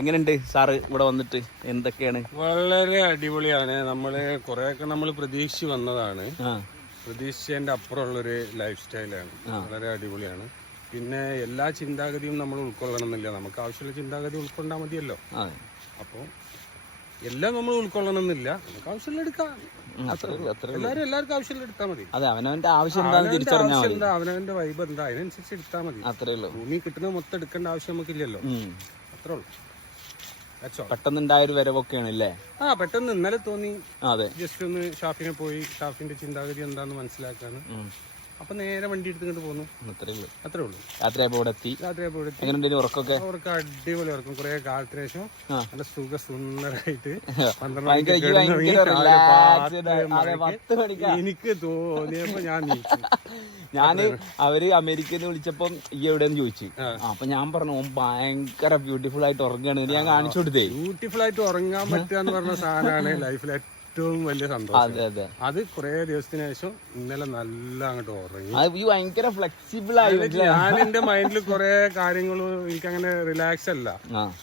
എങ്ങനെയുണ്ട് സാറ് ഇവിടെ വന്നിട്ട്? എന്തൊക്കെയാണ്? വളരെ അടിപൊളിയാണ്. കുറെയൊക്കെ നമ്മൾ പ്രതീക്ഷിച്ച് വന്നതാണ്. പ്രതീക്ഷിച്ചതിന്റെ അപ്പുറമുള്ളൊരു ലൈഫ് സ്റ്റൈലാണ്. വളരെ അടിപൊളിയാണ്. പിന്നെ എല്ലാ ചിന്താഗതിയും നമ്മൾ ഉൾക്കൊള്ളണമെന്നില്ല. നമുക്ക് ആവശ്യമുള്ള ചിന്താഗതി ഉൾക്കൊണ്ടാൽ മതിയല്ലോ. അപ്പോൾ എല്ലാം നമ്മൾ ഉൾക്കൊള്ളണമെന്നില്ല. നമുക്ക് ആവശ്യമുള്ള എടുക്കാം. എല്ലാവർക്കും ആവശ്യമുള്ള എടുത്താൽ മതി. അതെ, അവനവന്റെ ആവശ്യം എന്താ, അവനവന്റെ വൈബ് എന്താ, അതിനനുസരിച്ച് എടുത്താൽ മതി. അത്രേ ഉള്ളൂ. ഭൂമി കിട്ടുന്ന മൊത്തം എടുക്കേണ്ട ആവശ്യം നമുക്കില്ലല്ലോ. അത്രേ ഉള്ളൂ. പെട്ടെന്നുണ്ടായൊരു വരവൊക്കെയാണ് അല്ലേ? പെട്ടെന്ന് ഇന്നലെ തോന്നി. അതെ, ജസ്റ്റ് ഒന്ന് ഷാഫിനെ പോയി ഷാഫിന്റെ ചിന്താഗതി എന്താന്ന് മനസ്സിലാക്കാണ്. അപ്പൊ നേരെ വണ്ടി എടുത്തിട്ട് പോന്നു. അത്രേ ഉള്ളൂ. രാത്രിയായപ്പോ ഇവിടെ എത്തി. എങ്ങനെയുണ്ട് ഉറക്കൊക്കെ? അവർക്ക് അടിപൊളി ഉറക്കം. കുറെ കാലത്തിന് ശേഷം നല്ല സുന്ദരായിട്ട് എനിക്ക് തോന്നിയപ്പോ ഞാന് അവര് അമേരിക്കയിൽ വിളിച്ചപ്പം ഈ എവിടെയെന്ന് ചോദിച്ചു. അപ്പൊ ഞാൻ പറഞ്ഞു ഭയങ്കര ബ്യൂട്ടിഫുൾ ആയിട്ട് ഉറങ്ങുകയാണ്. ഞാൻ കാണിച്ചു കൊടുത്തേ. ബ്യൂട്ടിഫുൾ ആയിട്ട് ഉറങ്ങാൻ പറ്റുക എന്ന് പറഞ്ഞ സാധനമാണ് ലൈഫിൽ ഏറ്റവും വലിയ സന്തോഷം. അത് കുറെ ദിവസത്തിന് ശേഷം ഇന്നലെ നല്ല അങ്ങോട്ട് ഉറങ്ങി. ഭയങ്കര ഫ്ലെക്സിബിൾ ആയി. ഞാൻ എന്റെ മൈൻഡിൽ കുറെ കാര്യങ്ങളും എനിക്കങ്ങനെ റിലാക്സ് അല്ല.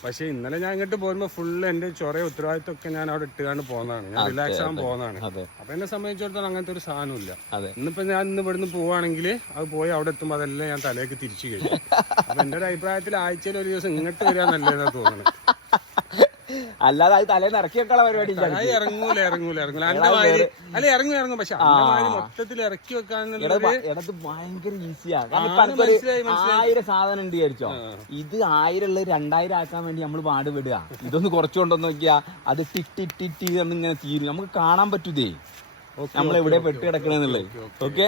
പക്ഷെ ഇന്നലെ ഞാൻ ഇങ്ങോട്ട് പോകുമ്പോ ഫുള്ള് എന്റെ ചൊറ ഉത്തരവാദിത്വം ഒക്കെ ഞാൻ അവിടെ ഇട്ടുകാണ്ട് പോകുന്നതാണ്. ഞാൻ റിലാക്സ് ആകാൻ പോകുന്നതാണ്. അപ്പൊ എന്നെ സംബന്ധിച്ചിടത്തോളം അങ്ങനത്തെ ഒരു സാധനമില്ല. ഇന്നിപ്പോ ഞാൻ ഇന്ന് ഇവിടുന്ന് പോവാണെങ്കിൽ അത് പോയി അവിടെ എത്തുമ്പോ അതെല്ലാം ഞാൻ തലേക്ക് തിരിച്ചു കഴിയും. അപ്പൊ എന്റെ ഒരു അഭിപ്രായത്തിൽ ആഴ്ചയിൽ ഒരു ദിവസം ഇങ്ങോട്ട് വരിക നല്ലതാ തോന്നുന്നത്. അല്ലാതെ അത് തലേന്ന് ഇറക്കി വെക്കാനുള്ള പരിപാടി ഇറങ്ങൂല. അല്ല ഇറങ്ങും. പക്ഷെ മൊത്തത്തിൽ ഇറക്കി വെക്കാന്നുള്ളത് ഭയങ്കര ഈസിയാണ്. 1000 സാധനം ഉണ്ട് വിചാരിച്ചോ. ഇത് 1000 ഉള്ളത് 2000 ആക്കാൻ വേണ്ടി നമ്മൾ പാടുപെടുക. ഇതൊന്ന് കുറച്ചുകൊണ്ടൊന്ന് നോക്കിയാ അത് ടിറ്റി എന്നിങ്ങനെ തീരും. നമുക്ക് കാണാൻ പറ്റൂതേ നമ്മൾ എവിടെ പെട്ട് കിടക്കണെന്നുള്ളത്. ഓക്കെ.